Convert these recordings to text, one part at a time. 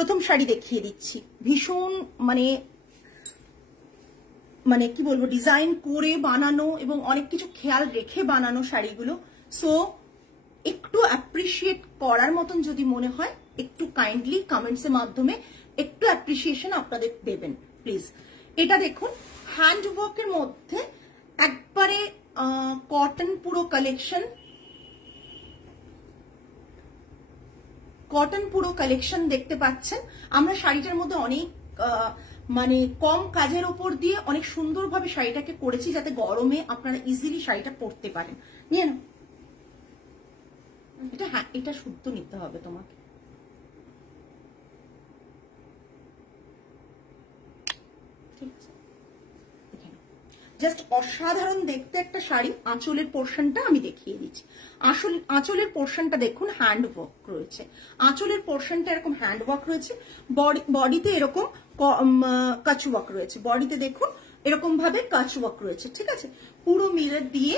প্রথম শাড়ি দেখিয়ে দিচ্ছি, ভীষণ মানে কি বলবো, ডিজাইন করে বানানো এবং অনেক কিছু খেয়াল রেখে বানানো শাড়িগুলো। সো একটু অ্যাপ্রিসিয়েট করার মতন যদি মনে হয়, একটু কাইন্ডলি কমেন্টস এর মাধ্যমে একটু অ্যাপ্রিসিয়েশন আপনাদের দেবেন প্লিজ। এটা দেখুন, হ্যান্ড ওয়ার্কের মধ্যে একবারে কটন পুরো কালেকশন, কটন পুরো কালেকশন দেখতে পাচ্ছেন। আমরা শাড়িটার মধ্যে অনেক মানে কম কাজের ওপর দিয়ে অনেক সুন্দরভাবে শাড়িটাকে করেছি, যাতে গরমে আপনারা ইজিলি শাড়িটা পরতে পারেন। নিয়ে না এটা, হ্যাঁ এটা শুদ্ধ নিতে হবে তোমাকে। ঠিক আছে, জাস্ট অসাধারণ দেখতে একটা শাড়ি। আঁচলের পোর্শনটা আমি দেখিয়ে দিচ্ছি। আঁচলের পোর্শনটা দেখুন হ্যান্ড ওয়ার্ক রয়েছে, আঁচলের পোর্শনটা এরকম হ্যান্ড ওয়ার্ক রয়েছে, বডিতে এরকম কাচ ওয়ার্ক রয়েছে, বডিতে দেখুন এরকম ভাবে কাচ ওয়ার্ক রয়েছে। ঠিক আছে, পুরো মিরর দিয়ে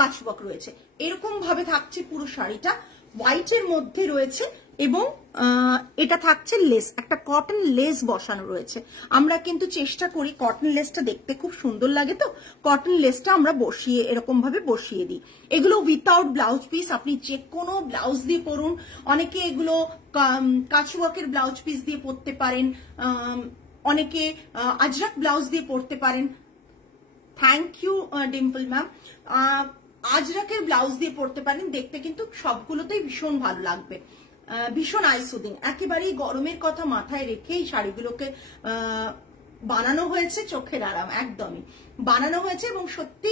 কাচ ওয়ার্ক রয়েছে, এরকম ভাবে থাকছে পুরো শাড়িটা। হোয়াইটের মধ্যে রয়েছে এবং এটা থাকছে লেস, একটা কটন লেস বসানো রয়েছে। আমরা কিন্তু চেষ্টা করি কটন লেসটা দেখতে খুব সুন্দর লাগে, তো কটন লেসটা আমরা বসিয়ে এরকম ভাবে বসিয়ে দিই। এগুলো উইথাউট ব্লাউজ পিস, আপনি যে কোনো ব্লাউজ দিয়ে পরুন। অনেকে এগুলো কাচওয়ার্কের ব্লাউজ পিস দিয়ে পরতে পারেন, অনেকে আজরাক ব্লাউজ দিয়ে পরতে পারেন। Thank you Dimple ma'am. আজরাকের ব্লাউজ দিয়ে পরতে পারেন, দেখতে কিন্তু সবগুলোতেই ভীষণ ভালো লাগবে, ভীষণ আই সুদিং। একেবারেই গরমের কথা মাথায় রেখে এই শাড়িগুলোকে বানানো হয়েছে, চোখের আরাম একদমই বানানো হয়েছে। এবং সত্যি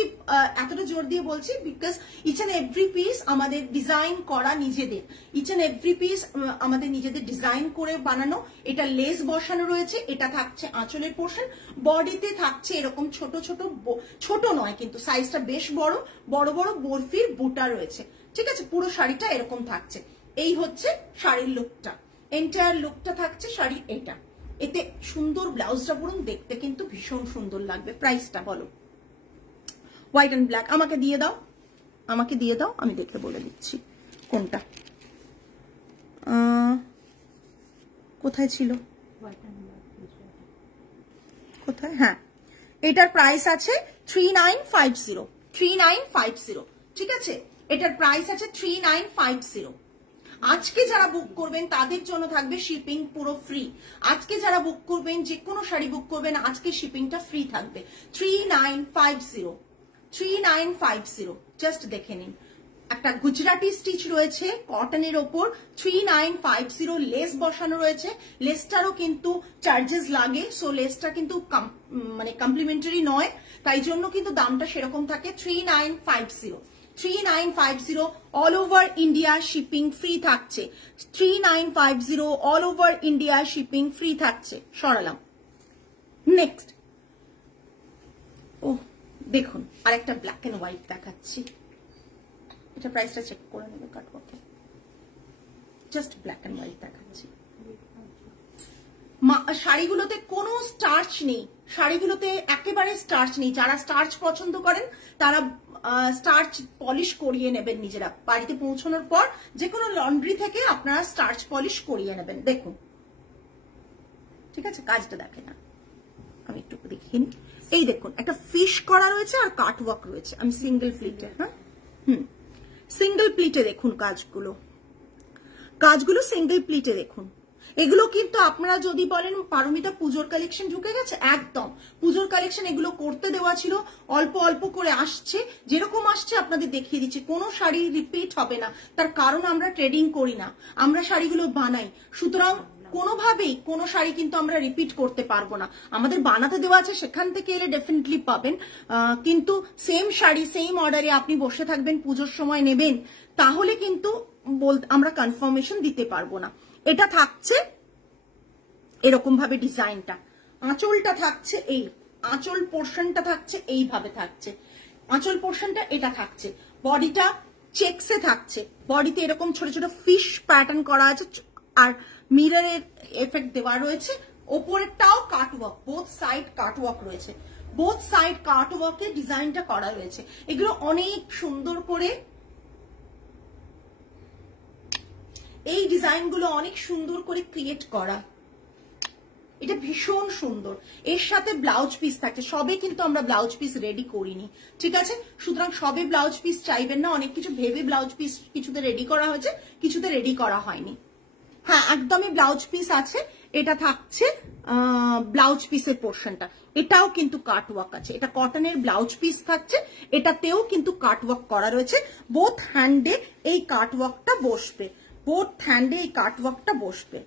এতটা জোর দিয়ে বলছি because each and every piece আমাদের ডিজাইন করা নিজেদের, ইচ অ্যান্ড এভরি পিস আমাদের নিজেদের ডিজাইন করে বানানো। এটা লেস বসানো রয়েছে, এটা থাকছে আঁচলের পোর্শন, বডিতে থাকছে এরকম ছোট ছোট, ছোট নয় কিন্তু সাইজটা বেশ বড় বড় বড় বরফির বুটা রয়েছে। ঠিক আছে, পুরো শাড়িটা এরকম থাকছে। এই হচ্ছে শাড়ির লুকটা, এন্টায়ার লুকটা থাকছে শাড়ির এটা। এতে সুন্দর ব্লাউজটা পরুন, দেখতে কিন্তু ভীষণ সুন্দর লাগবে। প্রাইসটা বলো। হোয়াইট অ্যান্ড ব্ল্যাক আমাকে দিয়ে দাও, আমাকে দিয়ে দাও, আমি দেখে বলে দিচ্ছি কোনটা কোথায় ছিল, কোথায়, হ্যাঁ এটার প্রাইস আছে 3950, 3950। ঠিক আছে, এটার প্রাইস আছে 3950। আজকে যারা বুক করবেন তাদের জন্য থাকবে শিপিং পুরো ফ্রি। আজকে যারা বুক করবেন, যে কোনো শাড়ি বুক করবেন, আজকে শিপিংটা ফ্রি থাকবে। 3950, 3950 জাস্ট দেখে নিন। একটা গুজরাটি স্টিচ রয়েছে কটনের ওপর, 3950 লেস বসানো রয়েছে। লেসটারও কিন্তু চার্জেস লাগে, সো লেসটা কিন্তু মানে কমপ্লিমেন্টারি নয়, তাই জন্য কিন্তু দামটা সেরকম থাকে। 3950, 3950 all over India shipping free থাকছে। 3950 all over India shipping free থাকছে। সরালাম। নেক্সট, ও দেখুন আরেকটা ব্ল্যাক এন্ড হোয়াইট দেখাচ্ছি। এটা প্রাইসটা চেক করে নেবে কাটওয়ার্কে। জাস্ট ব্ল্যাক এন্ড হোয়াইট দেখাচ্ছি। শাড়িগুলোতে কোনো স্টার্চ নেই, শাড়িগুলোতে একেবারে স্টার্চ নেই। যারা স্টার্চ পছন্দ করেন তারা স্টার্চ পলিশ করিয়ে নেবেন নিজেরা, বাড়িতে পৌঁছানোর পর যে কোনো লন্ড্রি থেকে আপনারা স্টার্চ পলিশ করিয়ে নেবেন। দেখুন, ঠিক আছে, কাজটা দেখে না, আমি একটু দেখিয়ে নিই। এই দেখুন একটা ফিশ করা রয়েছে আর কাটওয়ার্ক রয়েছে। আমি সিঙ্গেল প্লিটে, হ্যাঁ সিঙ্গেল প্লিটে দেখুন কাজগুলো, কাজগুলো সিঙ্গেল প্লিটে দেখুন। এগুলো কিন্তু আপনারা যদি বলেন পারমিতা পুজোর কালেকশন ঢুকে গেছে, একদম পুজোর কালেকশন এগুলো করতে দেওয়া ছিল, অল্প অল্প করে আসছে, যেরকম আসছে আপনাদের দেখিয়ে দিচ্ছি। কোনো শাড়ি রিপিট হবে না, তার কারণ আমরা ট্রেডিং করি না, আমরা শাড়িগুলো বানাই। সুতরাং কোনোভাবেই কোনো শাড়ি কিন্তু আমরা রিপিট করতে পারবো না। আমাদের বানাতে দেওয়া আছে, সেখান থেকে এলে ডেফিনেটলি পাবেন, কিন্তু সেম শাড়ি সেম অর্ডারে আপনি বসে থাকবেন, পুজোর সময় নেবেন, তাহলে কিন্তু আমরা কনফার্মেশন দিতে পারবো না। এটা থাকছে এরকম ভাবে ডিজাইনটা, আঁচলটা থাকছে এই, আঁচল পোর্শনটা থাকছে এইভাবে থাকছে, আঁচল পোর্শনটা এটা থাকছে, বডিটা চেকসে থাকছে, বডিতে এরকম ছোট ছোট ফিশ প্যাটার্ন করা আছে, আর মিররের এফেক্ট দেওয়া রয়েছে। ওপরেরটাও কাটওয়ার্ক, বোথ সাইড কাটওয়ার্ক রয়েছে, বোথ সাইড কাটওয়ার্কের ডিজাইনটা করা রয়েছে। এগুলো অনেক সুন্দর করে, এই ডিজাইনগুলো অনেক সুন্দর করে ক্রিয়েট করা, এটা ভীষণ সুন্দর। এর সাথে ব্লাউজ পিস থাকছে, সবে কিন্তু আমরা ব্লাউজ পিস রেডি করিনি, ঠিক আছে? সুতরাং সবে ব্লাউজ পিস চাইবেন না, অনেক কিছু ভেবে ব্লাউজ পিস কিছুতে রেডি করা হয়েছে, কিছুতে রেডি করা হয়নি। হ্যাঁ, একদমই ব্লাউজ পিস আছে। এটা থাকছে ব্লাউজ পিসের পোর্শনটা, এটাও কিন্তু কাটওয়ার্ক আছে, এটা কটনের ব্লাউজ পিস থাকছে, এটাতেও কিন্তু কাটওয়ার্ক করা রয়েছে। বোথ হ্যান্ডে এই কাটওয়ার্কটা বসবে, বোথ হ্যান্ডে এই কাটওয়ার্কটা বসবে,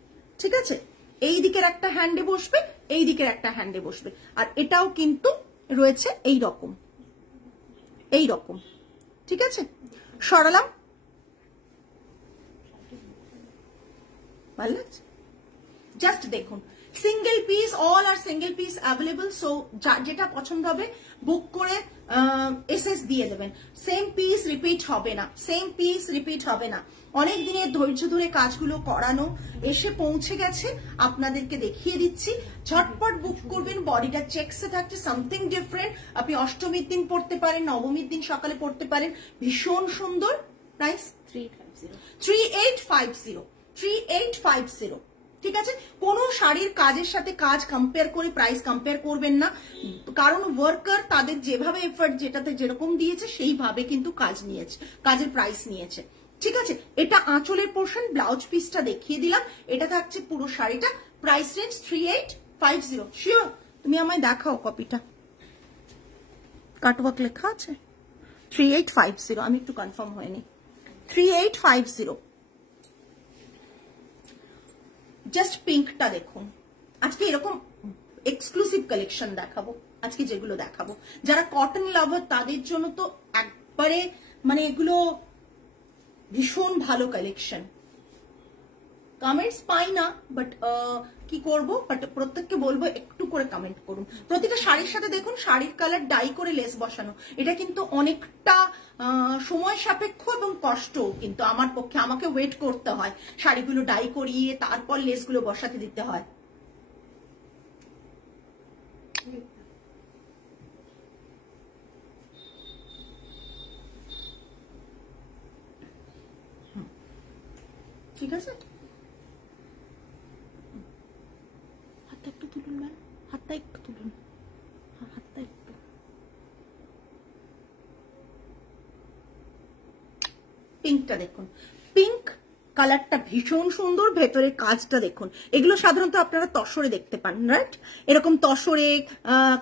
ঠিক আছে? এই দিকের একটা হ্যান্ডে বসবে, এই দিকের একটা হ্যান্ডে বসবে। আর এটাও কিন্তু রয়েছে এই রকম, এই রকম, ঠিক আছে? সরালাম, ভালো লাগছে? জাস্ট দেখুন, সিঙ্গেল পিস, অল আর সিঙ্গেল পিস অ্যাভেলেবল। সো যেটা পছন্দ হবে বুক করে এসএস দিয়ে দেবেন। সেম পিস রিপিট হবে না, সেম পিস রিপিট হবে না। অনেক দিনের ধৈর্য ধরে কাজগুলো করানো, এসে পৌঁছে গেছে, আপনাদেরকে দেখিয়ে দিচ্ছি। ঝটপট বুক করবেন। বডিটা চেকসে থাকছে, সামথিং ডিফারেন্ট। আপনি অষ্টমীর দিন পড়তে পারেন, নবমীর দিন সকালে পড়তে পারেন। ভীষণ সুন্দর। প্রাইস 3850, 3850, ঠিক আছে? কোন শাড়ির কাজের সাথে কাজ কম্পেয়ার করে প্রাইস কম্পেয়ার করবেন না, কারণ ওয়ার্কার তাদের যেভাবে এফর্ট যেটাতে যেরকম দিয়েছে সেইভাবে কিন্তু কাজ নিয়েছে, কাজের প্রাইস নিয়েছে, ঠিক আছে? এটা আঁচলের পোর্শন, ব্লাউজ পিসটা দেখিয়ে দিলাম। এটা থাকছে পুরো শাড়িটা, প্রাইস রেঞ্জ 3850। শিওর? তুমি আমায় দেখাও কপিটা, কাটওয়ার্ক লেখা আছে 3850। আমি একটু কনফার্ম হয়নি, 3850। জাস্ট পিঙ্কটা দেখুন। আজকে এরকম এক্সক্লুসিভ কালেকশন দেখাবো, আজকে যেগুলো দেখাবো যারা কটন লাভার তাদের জন্য তো একবারে মানে এগুলো ভীষণ ভালো কালেকশন। কমেন্টস পাই না, বাট কি করব, বাট প্রত্যেককে বলবো একটু করে কমেন্ট করুন। প্রতিটা শাড়ির সাথে দেখুন শাড়ির কালার ডাই করে লেস বসানো, এটা কিন্তু অনেকটা সময় সাপেক্ষ এবং কষ্ট, কিন্তু আমার পক্ষে, আমাকে ওয়েট করতে হয়, শাড়িগুলো ডাই করিয়ে তারপর লেসগুলো বসাতে দিতে হয়। ঠিক আছে, হাতটা একটু তুলুন ম্যাম, হাতটা একটু তুলুন, হাতটা একটু। পিঙ্কটা দেখুন, পিঙ্ক কালারটা ভীষণ সুন্দর, ভেতরের কাজটা দেখুন। এগুলো সাধারণত আপনারা তসরে দেখতে পান, রাইট? এরকম তসরে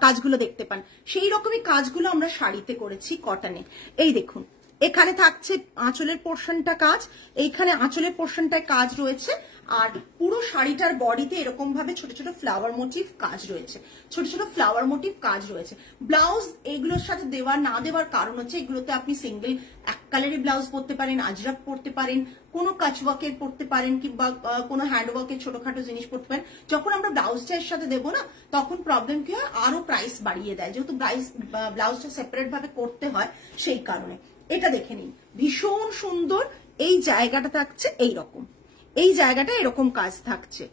কাজগুলো দেখতে পান, সেই রকমই কাজগুলো আমরা শাড়িতে করেছি কটনে। এই দেখুন, এখানে থাকছে আঁচলের পোর্শনটা কাজ, এইখানে আঁচলের পোর্শনটায় কাজ রয়েছে, আর পুরো শাড়িটার বডিতে এরকম ভাবে ছোট ছোট ফ্লাওয়ার মোটিভ কাজ রয়েছে, ছোট ছোট ফ্লাওয়ার মোটিভ কাজ রয়েছে। ব্লাউজ এগুলোর সাথে দেওয়ার না দেওয়ার কারণ হচ্ছে এগুলোতে আপনি সিঙ্গেল এক কালারের ব্লাউজ পরতে পারেন, আজরাক পরতে পারেন, কোনো কাচওয়ার্কের পরতে পারেন, কিংবা কোনো হ্যান্ডওয়ার্কের ছোটখাটো জিনিস পরতে পারেন। যখন আমরা ব্লাউজটা এর সাথে দেবো না, তখন প্রবলেম কি হয়, আরো প্রাইস বাড়িয়ে দেয়, যেহেতু ব্লাউজটা সেপারেট ভাবে করতে হয়, সেই কারণে। এটা দেখে নিন, ভীষণ সুন্দর। এই জায়গাটা থাকছে এইরকম, এই জায়গাটা এরকম কাজ থাকছে।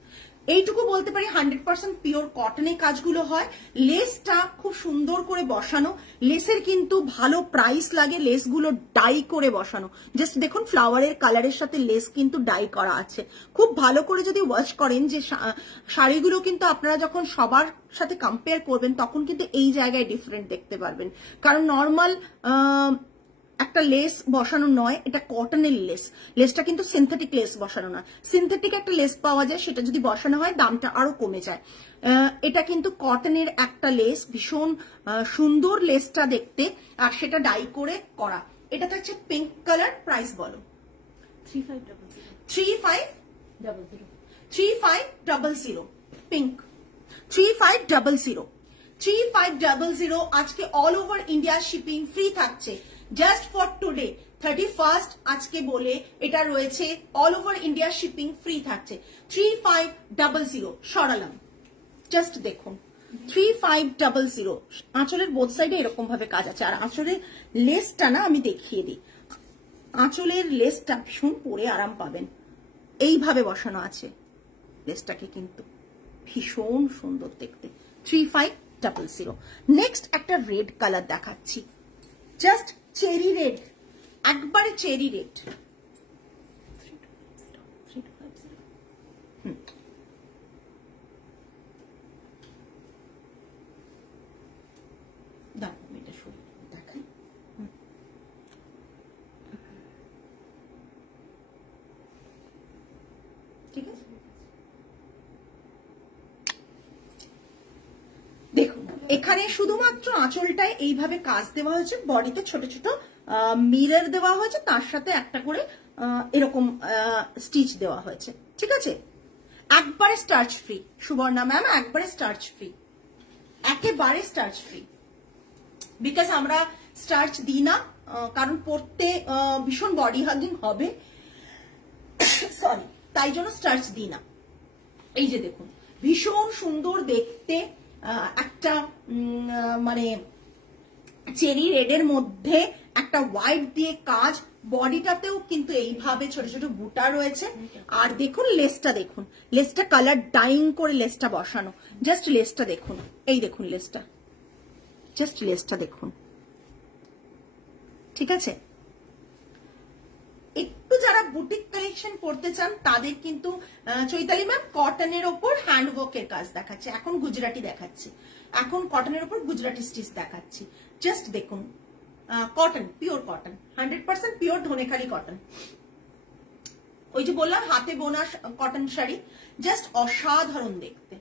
এইটুকু বলতে পারি 100% পিওর কটনে কাজগুলো হয়। লেসটা খুব সুন্দর করে বসানো, লেসের কিন্তু ভালো প্রাইস লাগে, লেসগুলো ডাই করে বসানো। জাস্ট দেখুন, ফ্লাওয়ারের কালারের সাথে লেস কিন্তু ডাই করা আছে। খুব ভালো করে যদি ওয়াচ করেন, যে শাড়িগুলো কিন্তু আপনারা যখন সবার সাথে কম্পেয়ার করবেন, তখন কিন্তু এই জায়গায় ডিফারেন্ট দেখতে পারবেন। কারণ নর্মাল একটা লেস বসানো নয়, এটা কটনের লেস, লেসটা কিন্তু সিনথেটিক লেস বসানো না। সিনথেটিক একটা লেস পাওয়া যায়, সেটা যদি বসানো হয় দামটা আরো কমে যায়। এটা কিন্তু কটনের একটা লেস, ভীষণ সুন্দর লেসটা দেখতে, আর সেটা ডাই করে করা। এটা থাকছে পিঙ্ক কালার, প্রাইস বলো? 3500 পিঙ্ক, 3500, 3500। আজকে all over India shipping free থাকছে, জাস্ট ফর টুডে 31st আজকে বলে এটা রয়েছে, all over India shipping free থাকছে 3500। সরালাম, জাস্ট দেখুন 3500। আঁচলের বোথ সাইডে এরকম ভাবে কাজ আছে, আর আঁচলের লেসটা না আমি দেখিয়ে দিই, আঁচলের লেসটা ভীষণ পরে আরাম পাবেন, এইভাবে বসানো আছে লেসটাকে, কিন্তু ভীষণ সুন্দর দেখতে। 3500। নেক্সট একটা রেড কালার দেখাচ্ছি, জাস্ট চেরি রেড, একবারে চেরি রেড। এখানে শুধুমাত্র আঁচলটায় এইভাবে কাজ দেওয়া হয়েছে, বডিতে ছোট ছোট মিরর দেওয়া হয়েছে, তার সাথে একটা করে এরকম স্টিচ দেওয়া হয়েছে, ঠিক আছে। একবারে স্টার্চ ফ্রি সুবর্ণা ম্যাম, একবারে স্টার্চ ফ্রি, একেবারে স্টার্চ ফ্রি, বিকজ আমরা স্টার্চ দিই না, কারণ পরতে ভীষণ বডি হাগিং হবে, সরি, তাই জন্য স্টার্চ দিই না। এই যে দেখুন ভীষণ সুন্দর দেখতে, একটা মানে চেরি রেডের মধ্যে একটা হোয়াইট দিয়ে কাজ, বডিটাতেও কিন্তু এইভাবে ছোট ছোট বুটা রয়েছে। আর দেখুন লেসটা, দেখুন লেসটা কালার ডাইং করে লেসটা বসানো, জাস্ট লেসটা দেখুন, এই দেখুন লেসটা, জাস্ট লেসটা দেখুন, ঠিক আছে। একটু যারা বুটিক কালেকশন করতে চান তাদের কিন্তু চৈতালি ম্যাম কটনের ওপর হ্যান্ডওয়ার্কের কাজ দেখাচ্ছে, এখন গুজরাটি দেখাচ্ছি, এখন কটনের ওপর গুজরাটি স্টিচ দেখাচ্ছি। জাস্ট দেখুন cotton, pure cotton, 100% pure Dhanekhali cotton, ওই যে বললাম হাতে বোনা কটন শাড়ি, জাস্ট অসাধারণ দেখতে,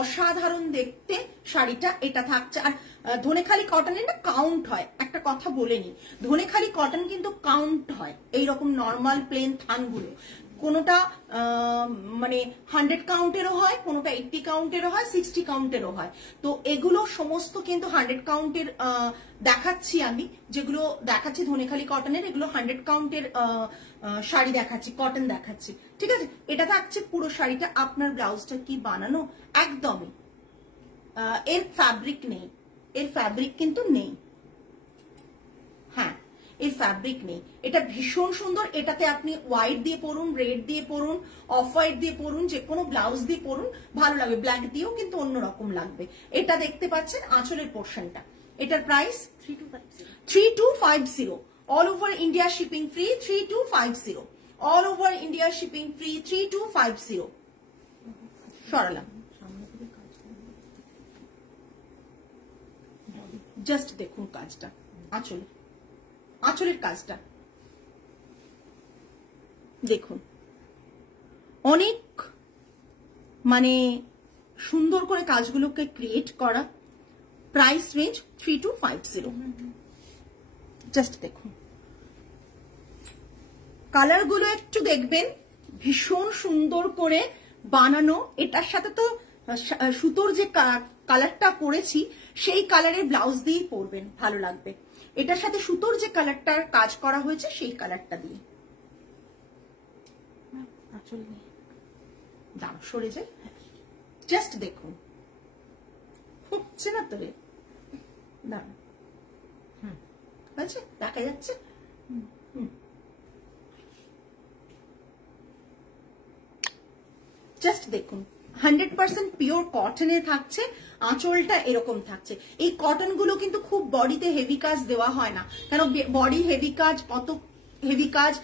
অসাধারণ দেখতে শাড়িটা এটা থাকছে। আর ধনেখালি কটনের না কাউন্ট হয়, একটা কথা বলে নি, ধনেখালি কটন কিন্তু কাউন্ট হয়, এইরকম নর্মাল প্লেন থানগুলো, কোনোটা মানে 100 কাউন্টেরও হয়, কোনোটা 80 কাউন্টেরও হয়, 60 কাউন্টেরও হয়। তো এগুলো সমস্ত কিন্তু 100 কাউন্টের দেখাচ্ছি আমি, যেগুলো দেখাচ্ছি ধনেখালি কটনের, এগুলো 100 কাউন্টের শাড়ি দেখাচ্ছি, কটন দেখাচ্ছি, ঠিক আছে। এটা থাকছে পুরো শাড়িটা। আপনার ব্লাউজটা কি বানানো, একদমই এর ফ্যাব্রিক নেই, এর ফ্যাব্রিক কিন্তু নেই, হ্যাঁ এর ফ্যাব্রিক নেই। এটা ভীষণ সুন্দর, এটাতে আপনি হোয়াইট দিয়ে পরুন, রেড দিয়ে পরুন, অফ হোয়াইট দিয়ে পরুন, যে কোনো ব্লাউজ দিয়ে পরুন ভালো লাগবে, ব্ল্যাক দিয়েও কিন্তু অন্যরকম লাগবে। এটা দেখতে পাচ্ছেন আঁচলের পোর্শনটা, এটার price 3250, all over India shipping free, 3250, all over India shipping free, 3250। সরালাম, জাস্ট দেখুন কাজটা, আঁচলের কাজটা দেখুন, অনেক মানে সুন্দর করে কাজগুলোকে ক্রিয়েট করা। প্রাইস রেঞ্জ 3250, জাস্ট দেখুন কালারগুলো একটু দেখবেন, ভীষণ সুন্দর করে বানানো। এটার সাথে তো সুতোর যে কালারটা করেছি সেই কালারের ব্লাউজ দিয়েই পরবেন, ভালো লাগবে। এটার সাথে সুতোর যে কালারটার কাজ করা হয়েছে সেই কালারটা দিয়ে, দাঁড়াও সরে যায়, জাস্ট দেখুন হচ্ছে না তো রে, দাঁড়াও, হয়েছে, দেখা যাচ্ছে, জাস্ট দেখুন 100% পিওর কটনে থাকছে, আঁচলটা এরকম থাকছে। এই কটন গুলো কিন্তু খুব বডিতে হেভি কাজ দেওয়া হয় না, কেন বডি হেভি কাজ, অত হেভি কাজ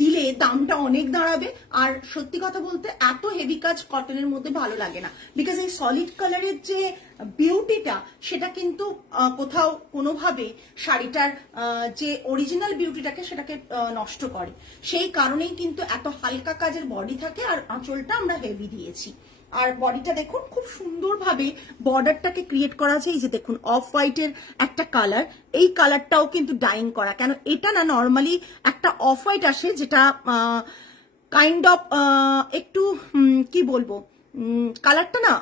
দিলে দামটা অনেক দাঁড়াবে, আর সত্যি কথা বলতে এত হেভি কাজ কটনের মধ্যে ভালো লাগে না, বিকজ এই সলিড কালারের যে বিউটিটা সেটা কিন্তু কোথাও কোনোভাবে শাড়িটার যে অরিজিনাল বিউটিটাকে সেটাকে নষ্ট করে। সেই কারণেই কিন্তু এত হালকা কাজের বডি থাকে, আর আঁচলটা আমরা হেভি দিয়েছি। আর বডিটা দেখুন খুব সুন্দরভাবে বর্ডারটাকে ক্রিয়েট করা আছে। এই যে দেখুন অফ হোয়াইটের একটা কালার, এই কালারটাও কিন্তু ডাইং করা, কেন এটা না নর্মালি একটা অফ হোয়াইট আসে যেটা কাইন্ড অফ একটু কি বলবো, কালারটা না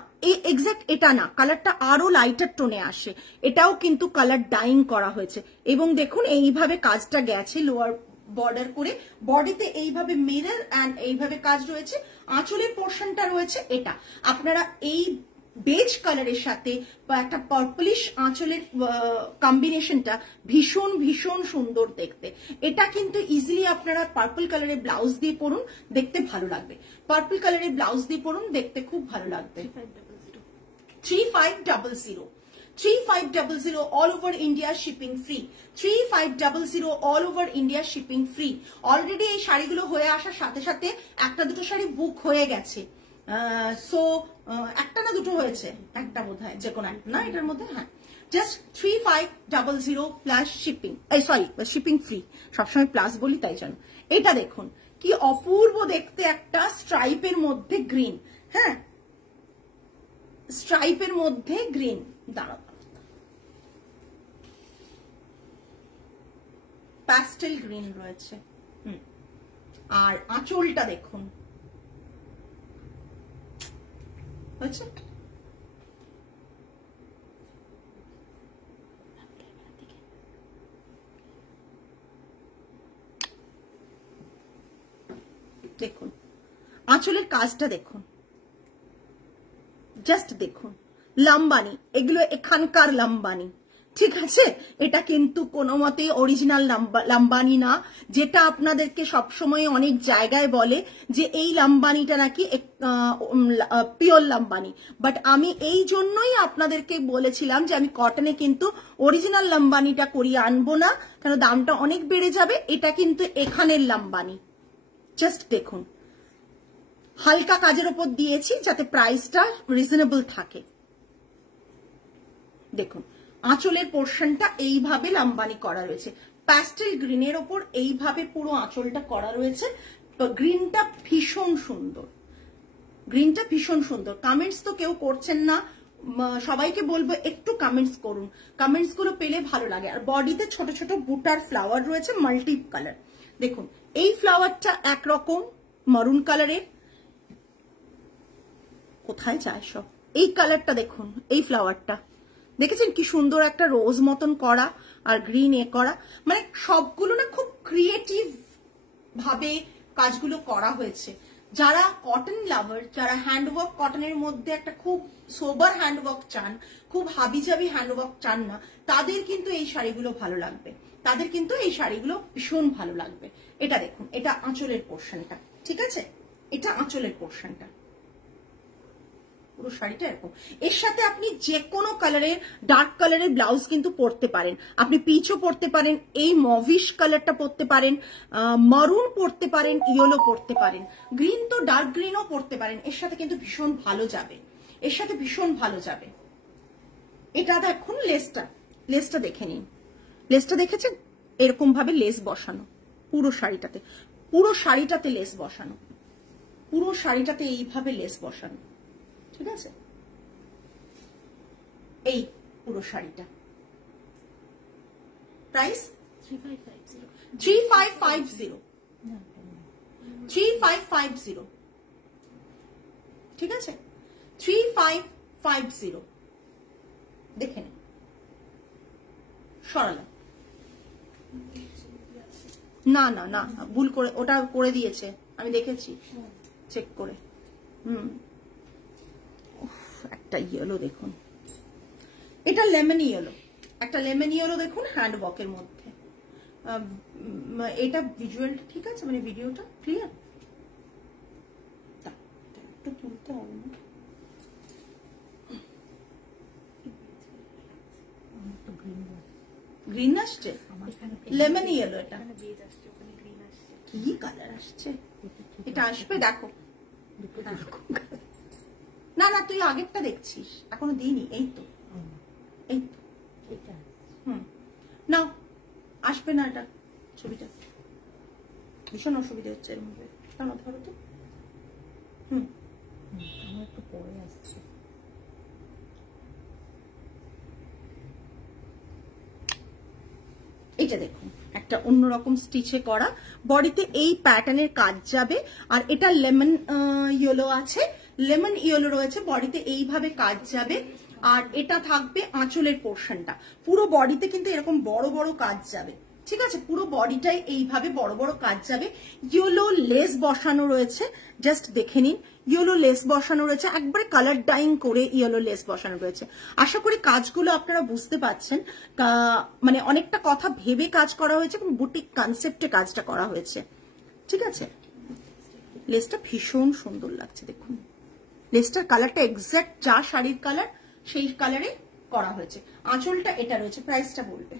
এক্সাক্ট এটা না, কালারটা আরো লাইটার টোনে আসে, এটাও কিন্তু কালার ডাইং করা হয়েছে। এবং দেখুন এইভাবে কাজটা গেছে লোয়ার বর্ডার করে, বডিতে এইভাবে মিরর এন্ড এইভাবে কাজ রয়েছে। আঁচলের পোর্শনটা রয়েছে এটা, আপনারা এই বেজ কালারের সাথে বা একটা পার্পলিশ আঁচলের কম্বিনেশনটা ভীষণ ভীষণ সুন্দর দেখতে। এটা কিন্তু ইজিলি আপনারা পার্পল কালারের ব্লাউজ দিয়ে পরুন, দেখতে ভালো লাগবে। পার্পল কালারের ব্লাউজ দিয়ে পরুন, দেখতে খুব ভালো লাগবে। 3500 3500 all over India shipping free, 3500 all over India shipping free। Already এই শাড়িগুলো হয়ে আসার সাথে সাথে একটা দুটো শাড়ি বুক হয়ে গেছে, সো একটা না দুটো হয়েছে, একটা বোধহয়, যে কোনো একটা না এটার মধ্যে, হ্যাঁ just 3500 plus shipping, sorry shipping free, সবসময় প্লাস বলি তাই জানো। এটা দেখুন কি অপূর্ব দেখতে, একটা স্ট্রাইপের মধ্যে গ্রিন, হ্যাঁ স্ট্রাইপের মধ্যে গ্রিন, দাঁড়াও প্যাস্টেল গ্রিন রয়েছে। আর আঁচলটা দেখুন, হয়েছে? দেখুন আঁচলের কাজটা দেখুন, জাস্ট দেখুন। লাম্বানি, এগুলো এখানকার লাম্বানি, ঠিক আছে? এটা কিন্তু কোনো মতেই অরিজিনাল লাম্বানি না, যেটা আপনাদেরকে সবসময় অনেক জায়গায় বলে যে এই লাম্বানিটা নাকি পিওর লাম্বানি। বাট আমি এই জন্যই আপনাদেরকে বলেছিলাম যে আমি কটনে কিন্তু অরিজিনাল লাম্বানিটা করিয়ে আনবো না, কারণ দামটা অনেক বেড়ে যাবে। এটা কিন্তু এখানের লাম্বানি, জাস্ট দেখুন। হালকা কাজের উপর দিয়েছি যাতে প্রাইসটা রিজনেবল থাকে। দেখুন আঁচলের পোর্শনটা এইভাবে লাম্বানি করা রয়েছে, প্যাস্টেল গ্রিনের ওপর এইভাবে পুরো আঁচলটা করা রয়েছে। গ্রিনটা ভীষণ সুন্দর, গ্রিনটা ভীষণ সুন্দর। কমেন্টস তো কেউ করছেন না, সবাইকে বলবো একটু কমেন্টস করুন, কমেন্টস গুলো পেলে ভালো লাগে। আর বডিতে ছোট ছোট বুটার ফ্লাওয়ার রয়েছে মাল্টি কালার। দেখুন এই ফ্লাওয়ারটা একরকম মারুন কালারের, কোথায় যায় সব। এই কালারটা দেখুন, এই ফ্লাওয়ারটা দেখেছেন কি সুন্দর একটা রোজ মতন করা, আর গ্রিন এ করা, মানে সবগুলো না খুব ক্রিয়েটিভ ভাবে কাজগুলো করা হয়েছে। যারা কটন লাভার, যারা হ্যান্ডওয়ার্ক কটনের মধ্যে একটা খুব সোবার হ্যান্ডওয়ার্ক চান, খুব হাবিজাবি হ্যান্ডওয়ার্ক চান না, তাদের কিন্তু এই শাড়িগুলো ভালো লাগবে, তাদের কিন্তু এই শাড়িগুলো ভীষণ ভালো লাগবে। এটা দেখুন, এটা আঁচলের পোর্শনটা, ঠিক আছে? এটা আঁচলের পোর্শনটা, পুরো শাড়িটা এরকম। এর সাথে আপনি যে কোনো কালারের ডার্ক কালারের ব্লাউজ কিন্তু পরতে পারেন। আপনি পিচও পরতে পারেন, এই মভিশ কালারটা পরতে পারেন, মারুন পরতে পারেন, ইয়েলো পরতে পারেন, গ্রিন তো ডার্ক গ্রিনও পরতে পারেন। এর সাথে কিন্তু ভীষণ ভালো যাবে, এর সাথে ভীষণ ভালো যাবে। এটা দেখুন লেসটা, লেসটা দেখে নিন। লেসটা দেখেছেন? এরকম ভাবে লেস বসানো পুরো শাড়িটাতে, পুরো শাড়িটাতে লেস বসানো, পুরো শাড়িটাতে এইভাবে লেস বসানো, ঠিক আছে? এই পুরো শাড়িটা প্রাইস 3550, 3550, ঠিক আছে? 3550 দেখে নিন। সরালাম না, না না ভুল করে, ওটা করে দিয়েছে, আমি দেখেছি চেক করে। একটা ইয়েলো দেখুন, এটা লেমন ইয়েলো, একটা লেমন ইয়েলো দেখুন হ্যান্ডওয়ার্কের মধ্যে। এটা ভিজুয়ালটা ঠিক আছে, মানে ভিডিওটা ক্লিয়ার? একটু তুলতে হবে না, গ্রিন আসছে, লেমন ইয়েলো, এটা কি কালার আসছে, এটা আসবে দেখো। না না তুই আগেরটা দেখছিস, এখনো দিইনি, এই তো, এই তো এটা। না আসবে না, এটা ছবিটা ভীষণ অসুবিধা হচ্ছে এর মধ্যে। কেন ধরো তো, আমার একটু পরে আসছে। এটা দেখুন একটা অন্যরকম স্টিচে করা, বডিতে এই প্যাটার্নের কাজ যাবে। আর এটা লেমন ইয়েলো আছে, লেমন ইয়েলো রয়েছে, বডিতে এইভাবে কাজ যাবে। আর এটা থাকবে আঁচলের পোর্শনটা, পুরো বডিতে কিন্তু এরকম বড় বড় কাজ যাবে, ঠিক আছে? পুরো বডিটাই এইভাবে বড় বড় কাজ যাবে। ইয়েলো লেস বসানো রয়েছে, জাস্ট দেখে নিন। ইয়েলো লেস বসানো রয়েছে, একবারে কালার ডাইং করে ইয়েলো লেস বসানো রয়েছে। আশা করি কাজগুলো আপনারা বুঝতে পারছেন, মানে অনেকটা কথা ভেবে কাজ করা হয়েছে এবং বুটিক কনসেপ্টে কাজটা করা হয়েছে, ঠিক আছে? লেসটা ভীষণ সুন্দর লাগছে দেখুন, লেসটার কালারটা এক্সাক্ট যা শাড়ির কালার সেই কালারে করা হয়েছে। আঁচলটা এটা রয়েছে, প্রাইসটা বলবে।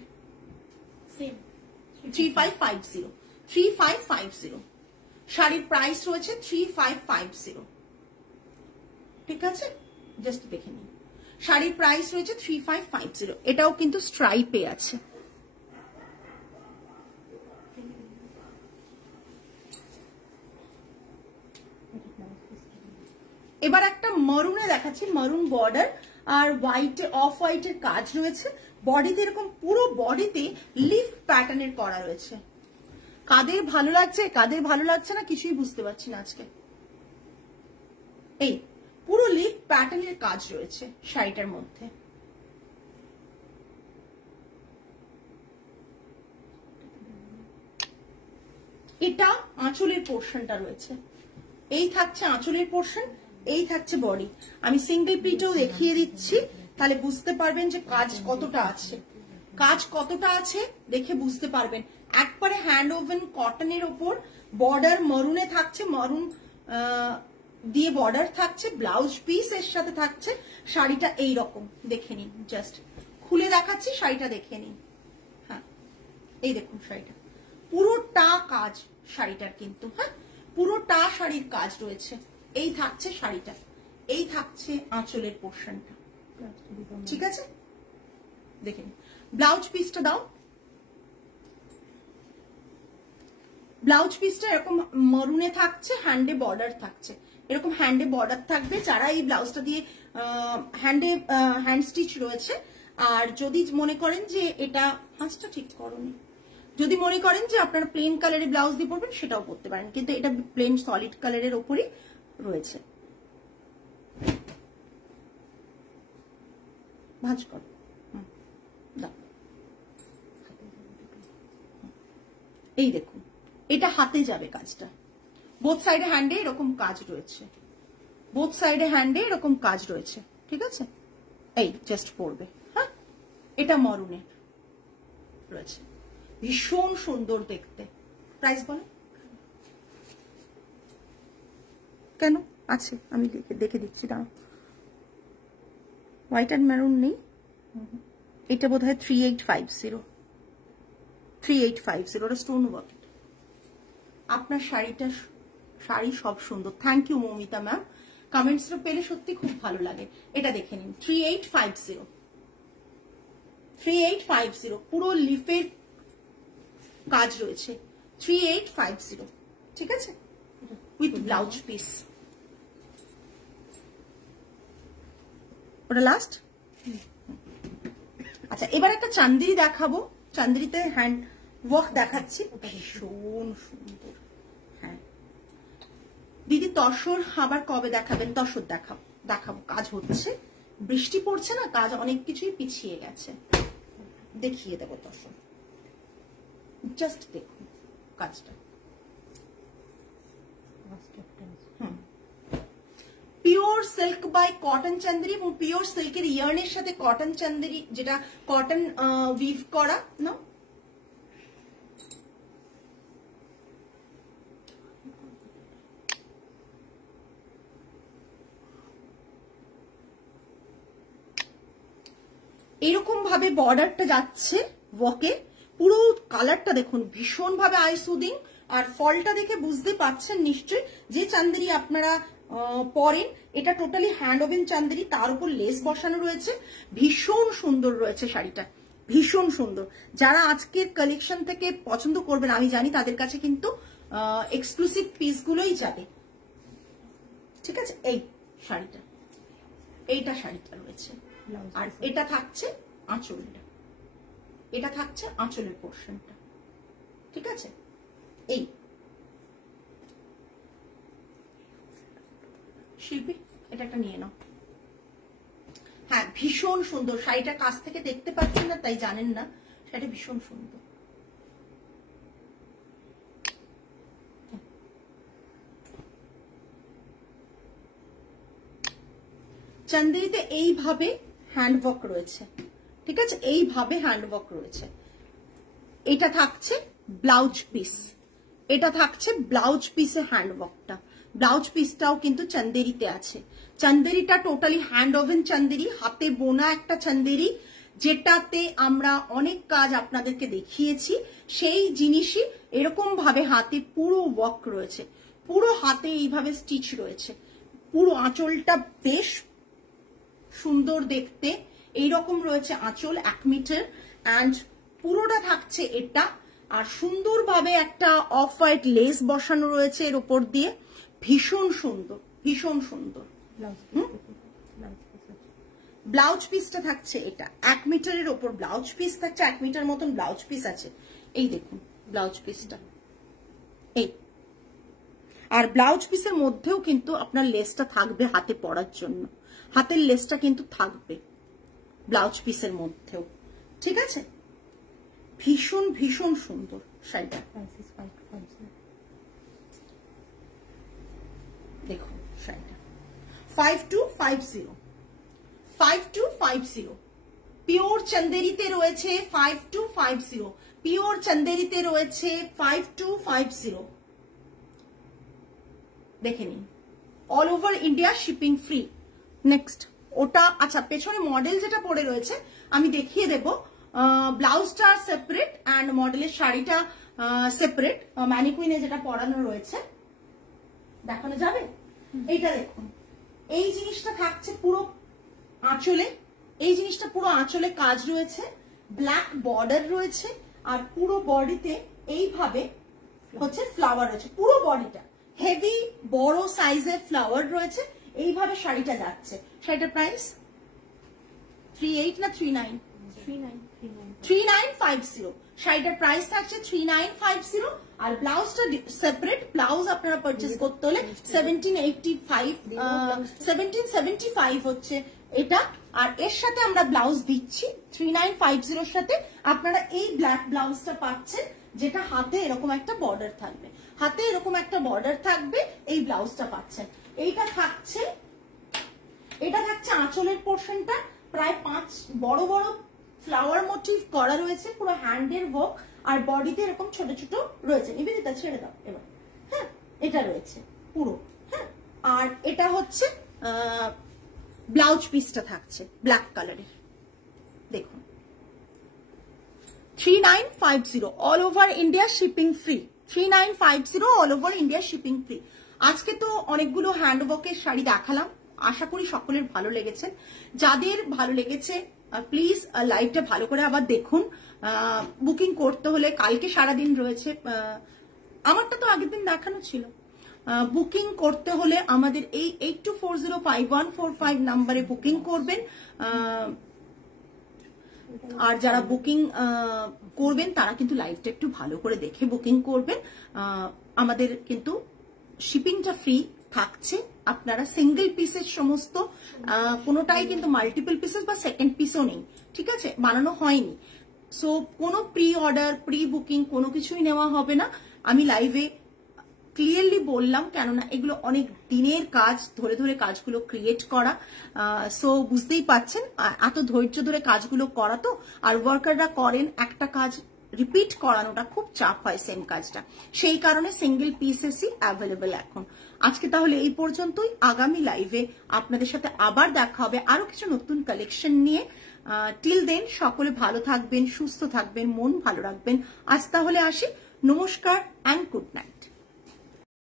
3550, 3550 শাড়ির প্রাইস রয়েছে 3550, ঠিক আছে? জাস্ট দেখে নিন, শাড়ির প্রাইস রয়েছে 3550। এটাও কিন্তু স্ট্রাইপে আছে। এবার একটা মারুনে দেখাচ্ছি, মারুন বর্ডার, আর হোয়াইট অফ হোয়াইটের কাজ রয়েছে। বডিতে এরকম পুরো বডিতে লিফ প্যাটার্নের করা রয়েছে। কাদের ভালো লাগছে কাদের ভালো লাগছে না কিছুই বুঝতে পারছি না আজকে। এই পুরো লিফ প্যাটার্নের কাজ রয়েছে শাড়িটার মধ্যে। এটা আঁচলের পোর্শনটা রয়েছে। এই থাকছে আঁচলের পোর্শন, এই থাকছে বডি। আমি সিঙ্গেল প্রিটেও দেখিয়ে দিচ্ছি, তাহলে বুঝতে পারবেন যে কাজ কতটা আছে। কাজ কতটা আছে দেখে বুঝতে পারবেন। একবারে হ্যান্ড ওভেন কটনের ওপর বর্ডার মরুনে থাকছে, মরুন দিয়ে বর্ডার থাকছে, ব্লাউজ পিস এর সাথে থাকছে। শাড়িটা এই রকম দেখে নিন, জাস্ট খুলে দেখাচ্ছি, শাড়িটা দেখে নিন। হ্যাঁ এই দেখুন শাড়িটা পুরোটা কাজ শাড়িটার, কিন্তু হ্যাঁ পুরোটা শাড়ির কাজ রয়েছে। এই থাকছে শাড়িটা, এই থাকছে আঁচলের পোর্শনটা, ঠিক আছে? দেখে নিন। ব্লাউজ পিসটা দাও। ব্লাউজ পিসটা এরকম মরুনে থাকছে, হ্যান্ডে বর্ডার থাকছে, এরকম হ্যান্ডে বর্ডার থাকবে। যারা এই ব্লাউজটা দিয়ে হ্যান্ড স্টিচ রয়েছে, আর যদি মনে করেন যে এটা হাঁচটা ঠিক করনি, যদি মনে করেন যে আপনারা প্লেন কালারের ব্লাউজ দিয়ে পরবেন সেটাও পরতে পারেন, কিন্তু এটা প্লেন সলিড কালারের ওপরই রয়েছে। ভাঁজ কর, এই দেখুন এটা হাতে যাবে কাজটা। বোথ সাইডে হ্যান্ডে এরকম কাজ রয়েছে, বোথ সাইডে হ্যান্ডে এরকম কাজ রয়েছে, ঠিক আছে? এই জাস্ট পড়বে। হ্যাঁ এটা মরুনে রয়েছে, ভীষণ সুন্দর দেখতে। প্রাইস বলো কেন আছে, আমি দেখে দিচ্ছি। দাঁড়াও, হোয়াইট অ্যান্ড মেরুন নেই, এটা বোধ হয় 3850, 3850 ওটা স্টোন ওয়ার্ক। আপনার শাড়ি সব সুন্দর। থ্যাংক ইউ মৌমিতা ম্যাম, কমেন্টসটা পেলে সত্যি খুব ভালো লাগে। এটা দেখে নিন 3850, 3850 পুরো লিফের কাজ রয়েছে, 3850, ঠিক আছে? With blouse piece. ওটা লাস্ট। আচ্ছা এবার একটা চান্দেরি দেখাবো, চান্দেরিতে হ্যান্ড ওয়ার্ক দেখাচ্ছি, ভীষণ সুন্দর। হ্যাঁ দিদি তসর আবার কবে দেখাবেন? তসর দেখাবো, কাজ হচ্ছে, বৃষ্টি পড়ছে না, কাজ অনেক কিছুই পিছিয়ে গেছে, দেখিয়ে দেবো তসর। জাস্ট দেখুন কাজটা। Pure silk by cotton Chanderi, এবং পিওর সিল্কের ইয়ার্নের সাথে কটন চান্দেরি, যেটা কটন উইভ করা না। এরকম ভাবে বর্ডারটা যাচ্ছে ওয়াকে, পুরো কালারটা দেখুন ভীষণ ভাবে আই সুদিং। আর ফলটা দেখে বুঝতে পারছেন নিশ্চয়ই যে চান্দেরি আপনারা পরেন, এটা টোটালি হ্যান্ড ওভেন চান্দেরি, তার উপর লেস বসানো রয়েছে, ভীষণ সুন্দর রয়েছে শাড়িটা, ভীষণ সুন্দর। যারা আজকের কালেকশন থেকে পছন্দ করবেন আমি জানি তাদের কাছে কিন্তু এক্সক্লুসিভ পিসগুলোই যাবে, ঠিক আছে? এই শাড়িটা, এইটা শাড়িটা রয়েছে, আর এটা থাকছে আঁচলটা, এটা থাকছে আঁচলের পোর্শনটা, ঠিক আছে? এই শিল্পী এটা একটা নিয়ে নাও। হ্যাঁ ভীষণ সুন্দর শাড়িটা, কাছ থেকে দেখতে পাচ্ছেন না তাই জানেন না, শাড়িটা ভীষণ সুন্দর। চান্দেরিতে এইভাবে হ্যান্ডওয়ার্ক রয়েছে, ঠিক আছে? এইভাবে হ্যান্ডওয়ার্ক রয়েছে। এটা থাকছে ব্লাউজ পিস, এটা থাকছে ব্লাউজ পিসে হ্যান্ডওয়ার্কটা, ব্লাউজ পিসটাও কিন্তু চান্দেরিতে আছে। চান্দেরিটা টোটালি হ্যান্ড ওভেন চান্দেরি, হাতে বোনা একটা চান্দেরি, যেটাতে আমরা অনেক কাজ আপনাদেরকে দেখিয়েছি, সেই জিনিসই এরকম ভাবে হাতে পুরো ওয়ার্ক রয়েছে, পুরো হাতে এইভাবে স্টিচ রয়েছে, পুরো আঁচলটা বেশ সুন্দর দেখতে, এইরকম রয়েছে আঁচল 1 মিটার, অ্যান্ড পুরোটা থাকছে এটা। আর সুন্দরভাবে একটা অফ হোয়াইট লেস বসানো রয়েছে এর উপর দিয়ে, ভীষণ সুন্দর, ভীষণ সুন্দর। ব্লাউজ পিসটা থাকছে এটা 1 মিটারের ওপর ব্লাউজ পিস থাকছে, 1 মিটার মতন ব্লাউজ পিস আছে। এই দেখুন ব্লাউজ পিসটা, এই আর ব্লাউজ পিসের মধ্যেও কিন্তু আপনার লেসটা থাকবে হাতে পরার জন্য, হাতের লেসটা কিন্তু থাকবে ব্লাউজ পিসের মধ্যেও, ঠিক আছে? ভীষণ ভীষণ সুন্দর শাড়িটা। দেখুন শাড়িটা 5250 5250 পিওর চন্দেরিতে রয়েছে 5250, পিওর চন্দেরিতে রয়েছে 5250। দেখে নিন, all over India shipping free. Next ওটা, আচ্ছা পেছনে মডেল যেটা পড়ে রয়েছে আমি দেখিয়ে দেব। ব্লাউজটা সেপারেট অ্যান্ড মডেলের শাড়িটা সেপারেট। ম্যানিকুইনে যেটা পরানো রয়েছে দেখানো যাবে। এইটা দেখুন, এই জিনিসটা থাকছে পুরো আঁচলে, এই জিনিসটা পুরো আঁচলে কাজ রয়েছে, ব্ল্যাক বর্ডার রয়েছে, আর পুরো বডিতে এইভাবে হচ্ছে ফ্লাওয়ার রয়েছে, পুরো বডিটা হেভি বড় সাইজের ফ্লাওয়ার রয়েছে। এইভাবে শাড়িটা যাচ্ছে। শাড়িটার প্রাইস 38 না 39? 3950। শাড়িটার প্রাইস থাকছে 3950। আর ব্লাউজটা সেপারেট, ব্লাউজ আপনারা পারচেজ করতে হলে 1775 হচ্ছে এটা। আর এর সাথে আমরা ব্লাউজ দিচ্ছি 3950 এর সাথে আপনারা এই ব্ল্যাক ব্লাউজটা পাচ্ছেন, যেটা হাতে এরকম একটা বর্ডার থাকবে, হাতে এরকম একটা বর্ডার থাকবে, এই ব্লাউজটা পাচ্ছেন। এটা থাকছে আঁচলের পোর্শনটা, প্রায় 5 বড় বড় ফ্লাওয়ার মোটিভ করা রয়েছে, পুরো হ্যান্ডের ওয়ার্ক, আর বডিতে এরকম ছোট ছোট রয়েছে। নিবেদিতা ছেড়ে দাও এবার। হ্যাঁ, এটা রয়েছে পুরো। হ্যাঁ, আর এটা হচ্ছে ব্লাউজ পিসটা থাকছে ব্ল্যাক কালারের। দেখুন 3950, all over India shipping free. 3950 all over India shipping free. আজকে তো অনেকগুলো হ্যান্ডওয়ার্কের শাড়ি দেখালাম, আশা করি সকলের ভালো লেগেছে। যাদের ভালো লেগেছে প্লিজ লাইভটা ভালো করে আবার দেখুন। বুকিং করতে হলে কালকে সারাদিন রয়েছে, আমারটা তো আগের দিন দেখানো ছিল। বুকিং করতে হলে আমাদের এই 82405145 নাম্বারে বুকিং করবেন। আর যারা বুকিং করবেন তারা কিন্তু লাইভটা একটু ভালো করে দেখে বুকিং করবেন। আমাদের কিন্তু শিপিংটা ফ্রি থাকছে। আপনারা সিঙ্গেল পিসের সমস্ত, কোনোটাই কিন্তু মাল্টিপল পিসেস বা সেকেন্ড পিসও নেই, ঠিক আছে, বানানো হয়নি। সো কোনো প্রি অর্ডার, প্রি বুকিং কোনো কিছুই নেওয়া হবে না। আমি লাইভে ক্লিয়ারলি বললাম, কেননা এগুলো অনেক দিনের কাজ, ধরে ধরে কাজগুলো ক্রিয়েট করা। সো বুঝতেই পাচ্ছেন এত ধৈর্য ধরে কাজগুলো করা তো, আর ওয়ার্কাররা করেন একটা কাজ রিপিট করানোটা খুব চাপ হয় সেম কাজটা, সেই কারণে সিঙ্গেল পিসেসই অ্যাভেলেবেল এখন। আজকে তাহলে এই পর্যন্তই। আগামী লাইভে আপনাদের সাথে আবার দেখা হবে আরো কিছু নতুন কালেকশন নিয়ে। টিল দেন সকলে ভালো থাকবেন, সুস্থ থাকবেন, মন ভালো রাখবেন। আজ তাহলে আসি, নমস্কার অ্যান্ড গুড নাইট।